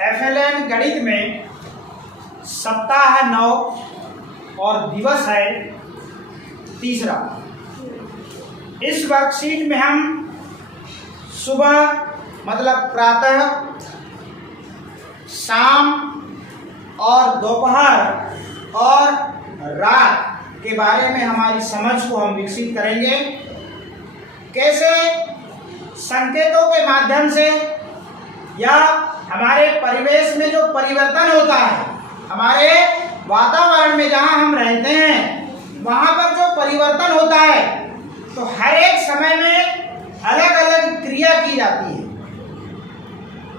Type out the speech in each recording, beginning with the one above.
FLN गणित में सप्ताह है 9 और दिवस है 3। इस वर्कशीट में हम सुबह मतलब प्रातः, शाम और दोपहर और रात के बारे में हमारी समझ को हम विकसित करेंगे। कैसे संकेतों के माध्यम से या हमारे परिवेश में जो परिवर्तन होता है, हमारे वातावरण में जहाँ हम रहते हैं वहाँ पर जो परिवर्तन होता है, तो हर एक समय में अलग अलग क्रिया की जाती है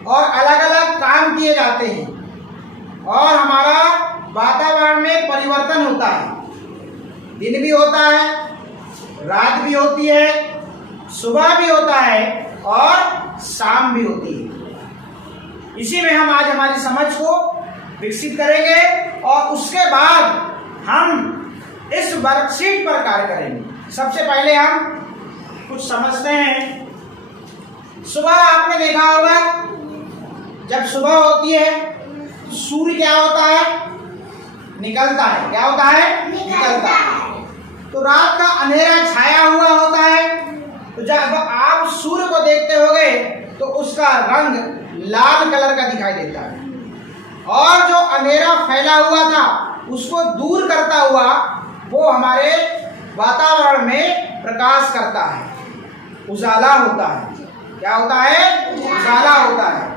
और अलग अलग काम किए जाते हैं और हमारा वातावरण में परिवर्तन होता है। दिन भी होता है, रात भी होती है, सुबह भी होता है और शाम भी होती है। इसी में हम आज हमारी समझ को विकसित करेंगे और उसके बाद हम इस वर्कशीट पर कार्य करेंगे। सबसे पहले हम कुछ समझते हैं। सुबह आपने देखा होगा, जब सुबह होती है तो सूर्य क्या होता है? निकलता है। क्या होता है? निकलता है। तो रात का अंधेरा छाया हुआ होता है। तो जब आप सूर्य को देखते होगे तो उसका रंग लाल कलर का दिखाई देता है और जो अंधेरा फैला हुआ था उसको दूर करता हुआ वो हमारे वातावरण में प्रकाश करता है, उजाला होता है। क्या होता है? उजाला होता है।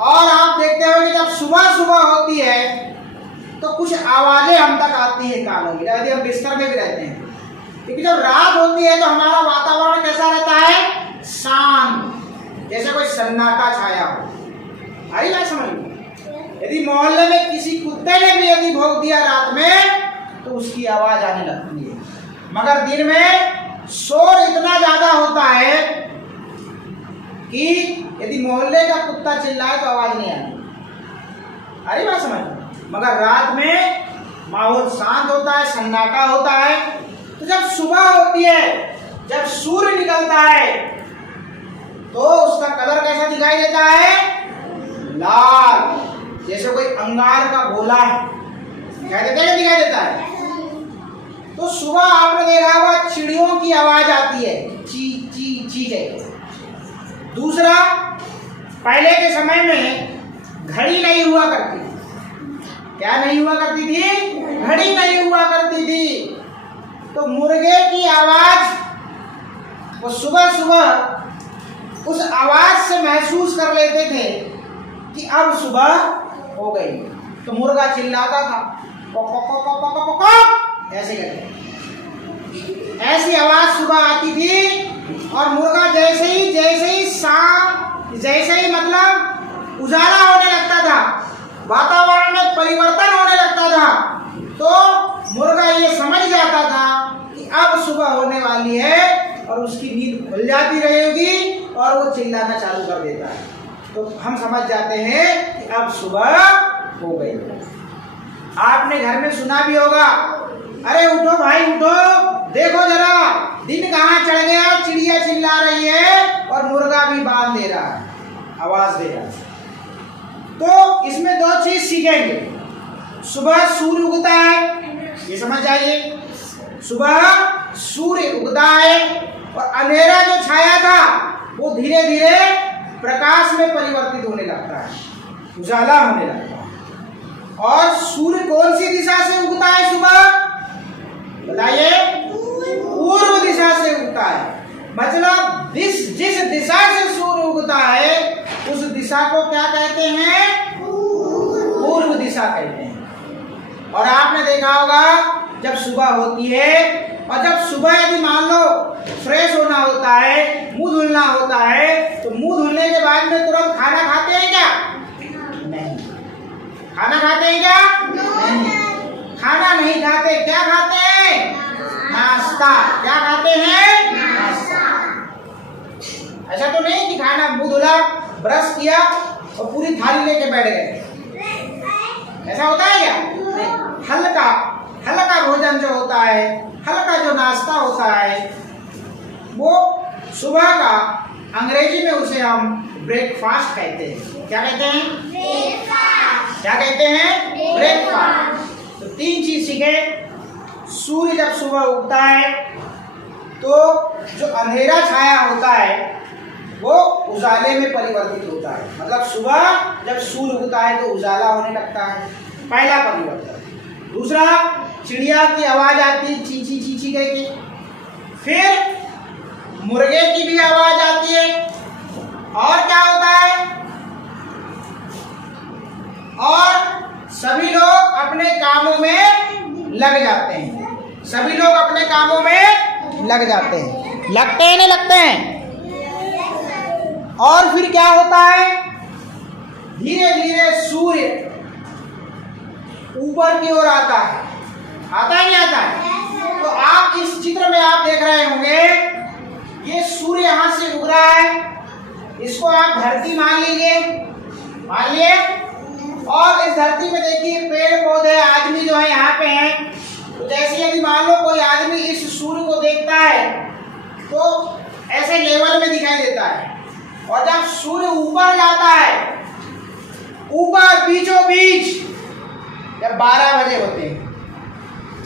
और आप देखते हो कि जब सुबह सुबह होती है तो कुछ आवाजें हम तक आती हैं कानों में, यदि हम बिस्तर में भी रहते हैं। क्योंकि जब रात होती है तो हमारा वातावरण कैसा रहता है? शांत, जैसे कोई सन्नाटा छाया हो। आई बात समझ में? यदि मोहल्ले में किसी कुत्ते ने भी यदि भौंक दिया रात में तो उसकी आवाज आने लगती है, मगर दिन में शोर इतना ज्यादा होता है कि यदि मोहल्ले का कुत्ता चिल्लाए तो आवाज नहीं आती। अरे बात समझ में? मगर रात में माहौल शांत होता है, सन्नाटा होता है। तो जब सुबह होती है, जब सूर्य निकलता है तो उसका कलर कैसा दिखाई देता है? लाल, जैसे कोई अंगार का गोला है। दिखाई देता है। तो सुबह आपने देखा होगा चिड़ियों की आवाज आती है, ची ची ची के। दूसरा, पहले के समय में घड़ी नहीं हुआ करती। क्या नहीं हुआ करती थी? घड़ी नहीं हुआ करती थी। तो मुर्गे की आवाज वो सुबह सुबह उस आवाज से महसूस कर लेते थे कि अब सुबह हो गई। तो मुर्गा चिल्लाता था, पक पक पक पक पक पक, ऐसे करके ऐसी आवाज सुबह आती थी। और मुर्गा जैसे ही शाम, जैसे ही मतलब उजाला होने लगता था, वातावरण में परिवर्तन होने लगता था, तो मुर्गा ये समझ जाता था कि अब सुबह होने वाली है और उसकी नींद खुल जाती रहेगी और वो चिल्लाना चालू कर देता है। तो हम समझ जाते हैं कि अब सुबह हो गई। आपने घर में सुना भी होगा, अरे उठो भाई उठो, देखो जरा दिन कहाँ चढ़ गया, चिड़िया चिल्ला रही है और मुर्गा भी बांध दे रहा है, आवाज दे रहा है। तो इसमें दो चीज सीखेंगे। सुबह सूर्य उगता है, ये समझ जाइए। सुबह सूर्य उगता है और अंधेरा जो छाया था वो धीरे धीरे प्रकाश में परिवर्तित होने लगता है, उजाला होने लगता है। और सूर्य कौन सी दिशा से उगता है सुबह? बताइए। पूर्व दिशा से उगता है। मतलब जिस दिशा से सूर्य उगता है उस दिशा को क्या कहते हैं? पूर्व दिशा कहते हैं। और आपने देखा होगा जब सुबह होती है और जब सुबह यदि मान लो फ्रेश होना होता है, मुंह धुलना होता है, तो मुंह धुलने के बाद में तुरंत खाना खाते हैं क्या? नहीं। खाना खाते हैं क्या? नहीं। खाना नहीं खाते। क्या खाते हैं? नाश्ता। क्या खाते हैं? नाश्ता। ऐसा तो नहीं कि खाना मुंह धुला, ब्रश किया और पूरी थाली लेके बैठ गए। ऐसा होता है क्या? नहीं। हल्का हल्का भोजन जो होता है, हल्का जो नाश्ता होता है, वो सुबह का अंग्रेजी में उसे हम ब्रेकफास्ट कहते हैं। क्या कहते हैं? क्या कहते हैं? ब्रेकफास्ट। तो 3 चीज सीखे। सूर्य जब सुबह उगता है तो जो अंधेरा छाया होता है वो उजाले में परिवर्तित होता है। मतलब सुबह जब सूर्य उगता है तो उजाला होने लगता है, पहला परिवर्तन। दूसरा, चिड़िया की आवाज आती है चींची चींची करके। फिर मुर्गे की भी आवाज आती है। और क्या होता है? और सभी लोग अपने कामों में लग जाते हैं। सभी लोग अपने कामों में लग जाते हैं। लगते हैं नहीं लगते हैं? और फिर क्या होता है? धीरे धीरे सूर्य ऊपर की ओर आता है। आता है नहीं आता है? तो आप इस चित्र में आप देख रहे होंगे, ये सूर्य यहां से उग रहा है, इसको आप धरती मान लीजिए, मान लिए। और इस धरती में देखिए पेड़ पौधे, आदमी जो है यहाँ पे हैं। तो जैसे यदि मान लो कोई आदमी इस सूर्य को देखता है तो ऐसे लेवल में दिखाई देता है। और जब सूर्य ऊपर जाता है, ऊपर बीचों बीच, जब 12 बजे होते हैं,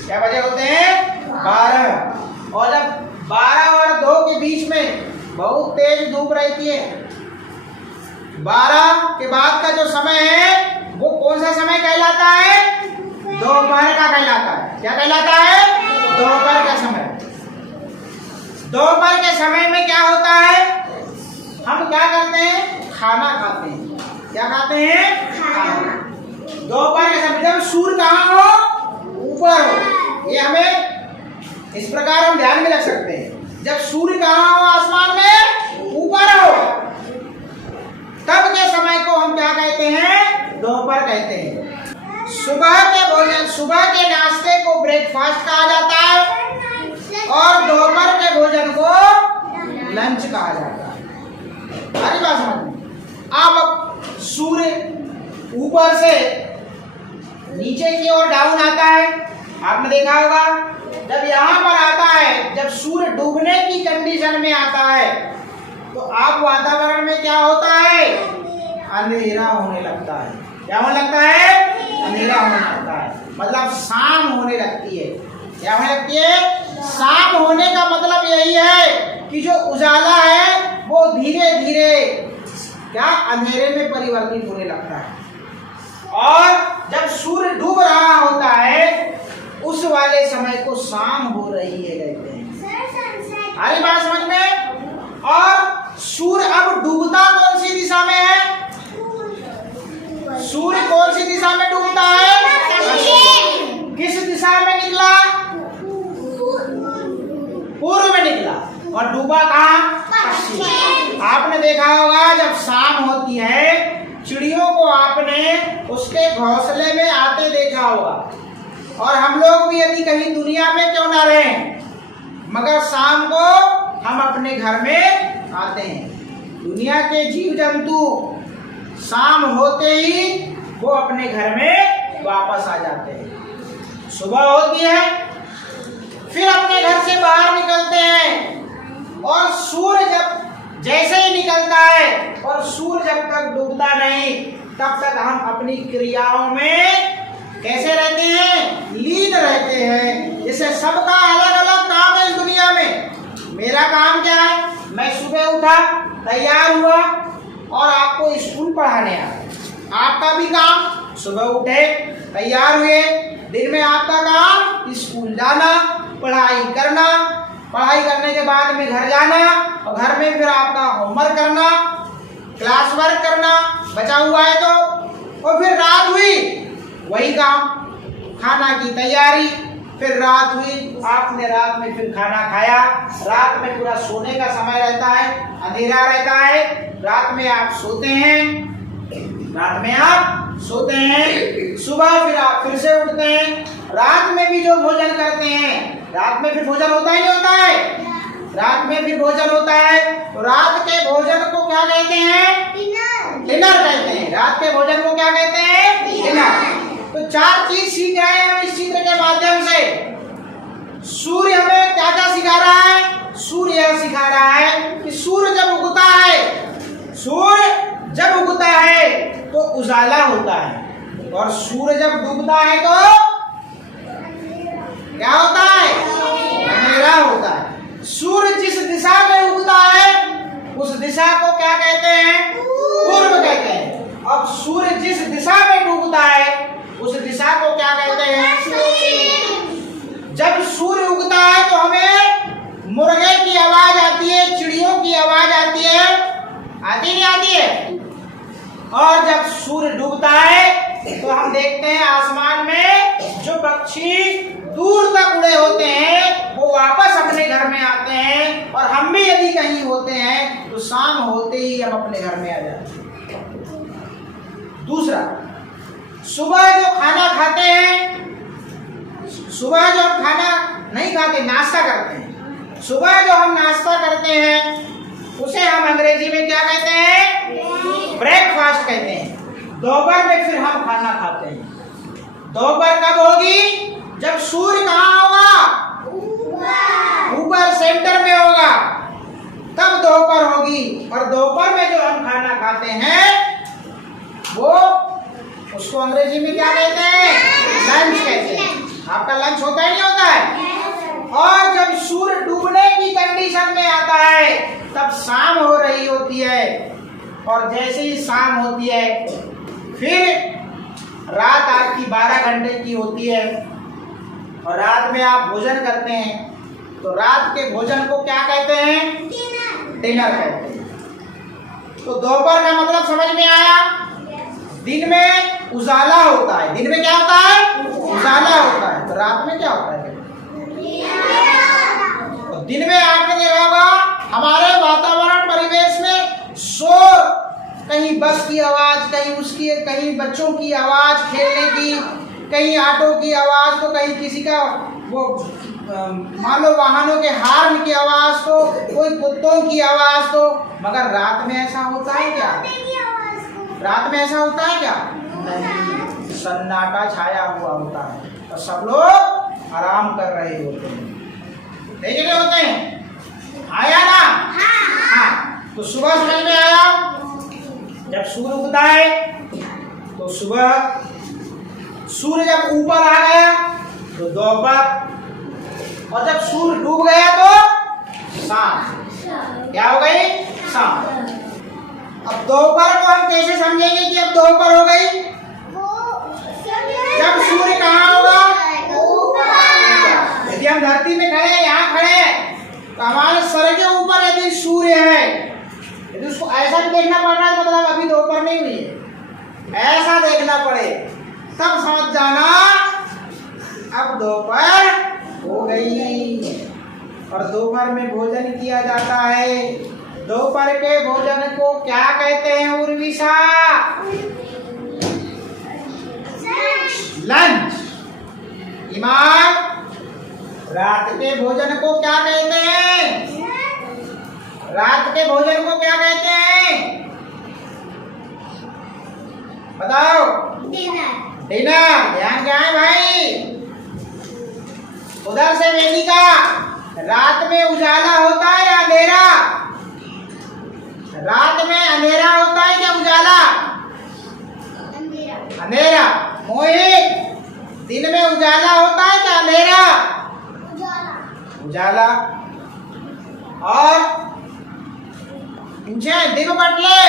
क्या बजे होते हैं? 12। और जब 12 और 2 के बीच में बहुत तेज धूप रहती है। 12 के बाद का जो समय है वो कौन सा समय कहलाता है? दोपहर का कहलाता है। क्या कहलाता है? दोपहर का समय। दोपहर के समय में क्या होता है? हम क्या करते हैं? खाना खाते हैं। क्या खाते हैं? खाना। दोपहर के समय जब सूर्य कहाँ हो? ऊपर हो। ये हमें इस प्रकार हम ध्यान में रख सकते हैं। जब सूर्य कहाँ हो? आसमान में ऊपर हो, तब के समय को हम क्या कहते हैं? दोपहर कहते हैं। सुबह के भोजन, सुबह के नाश्ते को ब्रेकफास्ट कहा जाता है और दोपहर के भोजन को लंच कहा जाता है। सारी बात समझ में? अब सूर्य ऊपर से नीचे की ओर डाउन आता है। आपने देखा होगा जब यहाँ पर आता है, जब सूर्य डूबने की कंडीशन में आता है तो आप वातावरण में क्या होता है? अंधेरा होने लगता है। क्या होने लगता है? अंधेरा होने लगता है। मतलब शाम होने लगती है। क्या होने लगती है? शाम होने का मतलब यही है कि जो उजाला है वो धीरे धीरे क्या अंधेरे में परिवर्तित होने लगता है। और जब सूर्य डूब रहा होता है उस वाले समय को शाम हो रही है कहते हैं। सारी बात समझ में? और सूर्य अब डूबता कौन सी दिशा में है? सूर्य कौन सी दिशा में डूबता है? किस दिशा में निकला? पूर्व में निकला। और डूबा कहाँ? पश्चिम। आपने देखा होगा जब शाम होती है चिड़ियों को आपने उसके घोंसले में आते देखा होगा। और हम लोग भी यदि कहीं दुनिया में क्यों ना रहें, मगर शाम को हम अपने घर में आते हैं। दुनिया के जीव जंतु शाम होते ही वो अपने घर में वापस आ जाते हैं। सुबह होती है, फिर अपने घर से बाहर निकलते हैं और सूर्य जब जैसे ही निकलता है और सूर्य जब तक डूबता नहीं तब तक हम अपनी क्रियाओं में कैसे रहते हैं? लीन रहते हैं। जैसे सबका अलग अलग काम है इस दुनिया में। मेरा काम क्या है? मैं सुबह उठा, तैयार हुआ और आपको स्कूल पढ़ाने आया। आपका भी काम सुबह उठे, तैयार हुए, दिन में आपका काम स्कूल जाना, पढ़ाई करना, पढ़ाई करने के बाद में घर जाना और घर में फिर आपका होमवर्क करना, क्लास वर्क करना, बचा हुआ है तो, और फिर रात हुई वही काम, खाना की तैयारी, फिर रात हुई, आपने रात में फिर खाना खाया। रात में पूरा सोने का समय रहता है, अंधेरा रहता है, रात में आप सोते हैं, रात में आप सोते हैं, सुबह फिर आप फिर से उठते हैं, रात में भी जो भोजन करते हैं, रात में फिर भोजन होता ही नहीं होता है, रात में फिर भोजन होता है, तो रात के भोजन को क्या कहते हैं? डिनर कहते हैं। रात के भोजन को क्या कहते हैं? डिनर। तो 4 चीज सीख रहे हैं हम इस चित्र के माध्यम से। सूर्य हमें क्या क्या सिखा रहा है? सूर्य यह सिखा रहा है कि सूर्य जब उगता है, सूर्य जब उगता है तो उजाला होता है, और सूर्य जब डूबता है तो क्या होता है? अंधेरा होता है। सूर्य जिस दिशा में उगता है उस दिशा को क्या कहते हैं? पूर्व कहते हैं। अब सूर्य जिस दिशा में डूबता है उस दिशा को क्या कहते हैं? जब सूर्य उगता है तो हमें मुर्गे की आवाज आती है, चिड़ियों की आवाज आती है, आती नहीं आती है? और जब सूर्य डूबता है तो हम देखते हैं आसमान में जो पक्षी दूर तक उड़े होते हैं वो वापस अपने घर में आते हैं, और हम भी यदि कहीं होते हैं तो शाम होते ही हम अपने घर में आ जाते हैं। दूसरा, सुबह जो खाना खाते हैं, सुबह जो हम खाना नहीं खाते, नाश्ता करते हैं, सुबह जो हम नाश्ता करते हैं उसे हम अंग्रेजी में क्या कहते हैं? ब्रेकफास्ट कहते हैं। दोपहर में फिर हम खाना खाते हैं। दोपहर कब होगी? जब सूर्य कहाँ होगा? ऊपर सेंटर में होगा, तब दोपहर होगी। और दोपहर में जो हम खाना खाते हैं वो उसको अंग्रेजी में क्या कहते हैं? लंच कहते हैं। आपका लंच होता है नहीं होता है? और जब सूर्य डूबने की कंडीशन में आता है तब शाम हो रही होती है, और जैसे ही शाम होती है फिर रात आपकी 12 घंटे की होती है, और रात में आप भोजन करते हैं तो रात के भोजन को क्या कहते हैं? डिनर कहते हैं। तो दोपहर का मतलब समझ में आया? दिन में उजाला होता है। दिन में क्या होता है? उजाला होता है। तो रात में क्या होता है? तो दिन में आपने देखा होगा हमारे वातावरण परिवेश में शोर, कहीं बस की आवाज, कहीं उसकी, कहीं बच्चों की आवाज खेलने की, कहीं ऑटो की आवाज, तो कहीं किसी का वो मान लो वाहनों के हॉर्न की आवाज, तो कोई कुत्तों की आवाज, तो मगर रात में ऐसा होता है क्या? रात में ऐसा होता है क्या? नहीं, सन्नाटा छाया हुआ होता है और सब लोग आराम कर रहे होते हैं। देखे नहीं होते हैं? आया ना? हाँ। तो सुबह समझ में आया? जब सूर्य उगता है तो सुबह, सूर्य जब ऊपर आ गया तो दोपहर, और जब सूर्य डूब गया तो शाम। क्या हो गई? शाम। अब दोपहर को हम कैसे समझेंगे कि अब दोपहर हो गई? जब सूर्य कहाँ होगा? यदि हम धरती में खड़े हैं, यहाँ खड़े हैं, तो हमारे सर के ऊपर यदि सूर्य है, यदि उसको ऐसा भी देखना पड़ रहा है तो मतलब अभी दोपहर नहीं हुई है, ऐसा देखना पड़े तब समझ जाना अब दोपहर हो गई। और दोपहर में भोजन किया जाता है। दोपहर के भोजन को क्या कहते हैं उर्विशा? लंच। ईमान, रात के भोजन को क्या कहते हैं? रात के भोजन को क्या कहते हैं? बताओ। डिनर। डिनर। ध्यान क्या है भाई? उधर से वेदिका, रात में उजाला होता है या अंधेरा? रात में अंधेरा होता है क्या उजाला? अंधेरा। अंधेरा। मोहित, दिन में उजाला होता है क्या अंधेरा? उजाला। उजाला। और पूछे दिन बटले,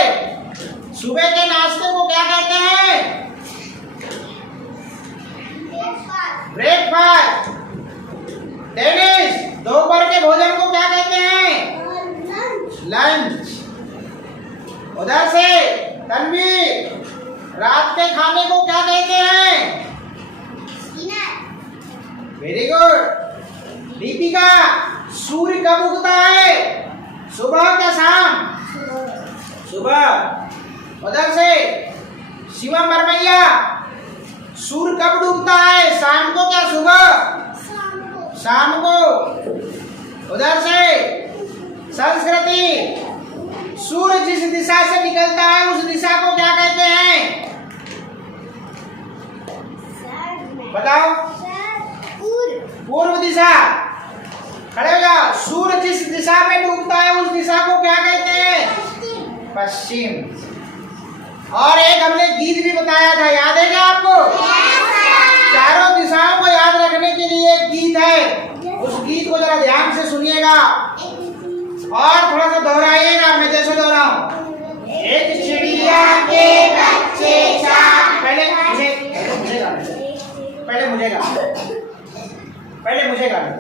सुबह के नाश्ते को क्या कहते हैं? ब्रेकफास्ट। टेनिस, दोपहर के भोजन को क्या कहते हैं? लंच। उधर से तन्वीर, रात के खाने को क्या कहते हैं? Very good. दीपिका, सूर्य कब उगता है? सुबह क्या शाम? सुबह। उधर से शिवम बरमैया, सूर्य कब डूबता है? शाम को क्या सुबह? शाम को। उधर से संस्कृति, सूर्य जिस दिशा से निकलता है उस दिशा को क्या कहते हैं? बताओ। पूर्व दिशा। खड़े हो जाओ। सूर्य जिस दिशा में डूबता है उस दिशा को क्या कहते हैं? पश्चिम। और एक हमने गीत भी बताया था, याद है क्या आपको? चारों दिशाओं को याद रखने के लिए एक गीत है, उस गीत को जरा ध्यान से सुनिएगा और थोड़ा सा दोहराइएगा, मैं जैसे दोहराऊं। एक चिड़िया के बच्चे चार, पहले मुझे गाना।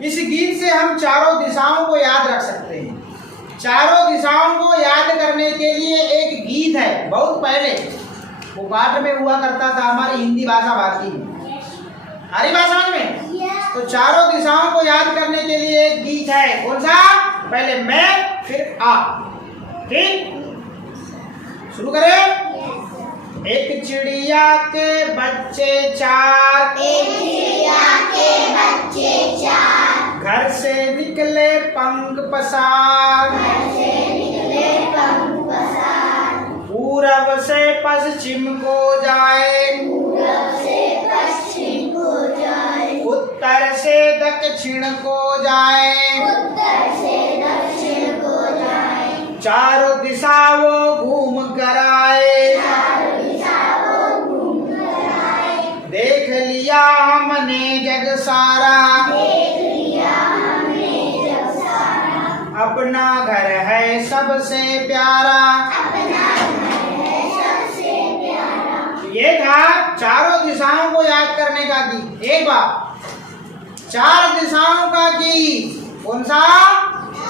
इस गीत से हम चारों दिशाओं को याद रख सकते हैं। चारों दिशाओं को याद करने के लिए एक गीत है, बहुत पहले पुकाट में हुआ करता था हमारी हिंदी भाषा भारती में। आ रही बात समझ में? तो चारों दिशाओं को याद करने के लिए एक गीत है, कौन सा? पहले मैं फिर आप, ठीक? शुरू करें। एक चिड़िया के बच्चे चार, एक चिड़िया के बच्चे चार, घर से निकले पंख पसार, घर से निकले पंख पसार, पूरब से पश्चिम को जाए, पूरब से पश्चिम को जाए, उत्तर से दक्षिण को जाए, उत्तर से दक्षिण को जाए, चारों दिशा वो घूम कर आए, चारों दिशा वो घूम कर आए, देख लिया हमने जग सारा, देख लिया हमने जग सारा, अपना घर है सबसे प्यारा। अपना घर है सबसे प्यारा। ये था चारों दिशाओं को याद करने का गीत। एक बार चार दिशाओं का गीत, कौन सा?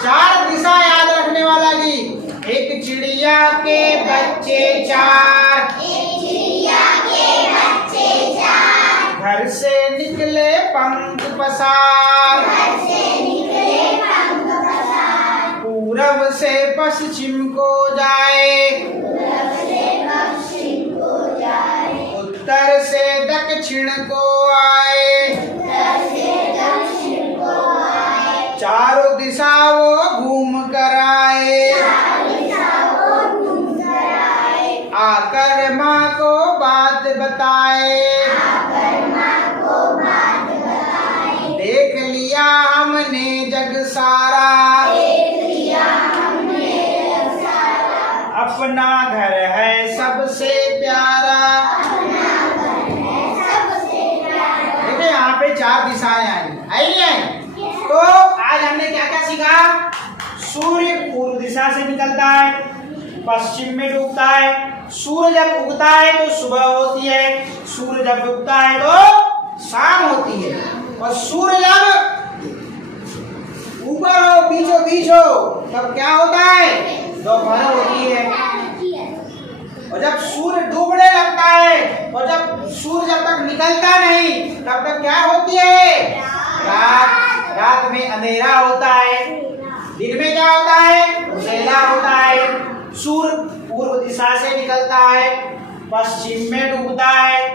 चार दिशा याद रखने वाला गीत। एक चिड़िया के बच्चे चार, एक चिड़िया के बच्चे चार, घर से निकले पंख पसार, घर से निकले पंख पसार, पूरब से पश्चिम को जाए, पूरब से पश्चिम को जाए, उत्तर से दक्षिण को आए, उत्तर से दक्षिण को आए, चारों दिशा वो घूम कर आए, चारों दिशा को घूम कर आए, आकर माँ को बात बताए, आकर माँ को बात बताए, देख लिया हमने जग सारा, देख लिया हमने जग सारा, अपना घर है सबसे प्यारा। अपना घर है सबसे प्यारा। देखिए यहाँ पे चार दिशाएं आई नहीं आई? तो आज हमने क्या क्या सीखा? सूर्य पूर्व दिशा से निकलता है, पश्चिम में डूबता है, सूर्य जब उगता है तो सुबह होती है, सूर्य जब डूबता है तो शाम होती है, और सूर्य जब ऊपर हो बीचों बीच हो तब क्या होता है? दोपहर होती है। और जब सूर्य डूबने लगता है और जब सूर्य जब तक निकलता नहीं तब तक क्या होती है? रात। रात में अंधेरा होता है, दिन में क्या होता है? उजाला होता है। सूर्य पूर्व दिशा से निकलता है, पश्चिम में डूबता है।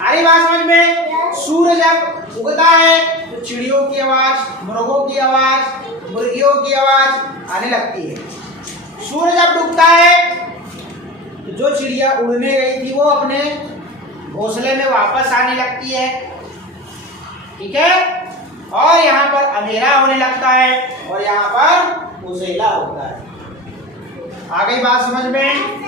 अरे बात समझ में? सूर्य जब उगता है तो चिड़ियों की आवाज, मुर्गों की आवाज, मुर्गियों की आवाज आने लगती है। सूर्य जब डूबता है तो जो चिड़िया उड़ने गई थी वो अपने घोंसले में वापस आने लगती है, ठीक है? और यहाँ पर अंधेरा होने लगता है और यहाँ पर उजाला होता है। आ गई बात समझ में?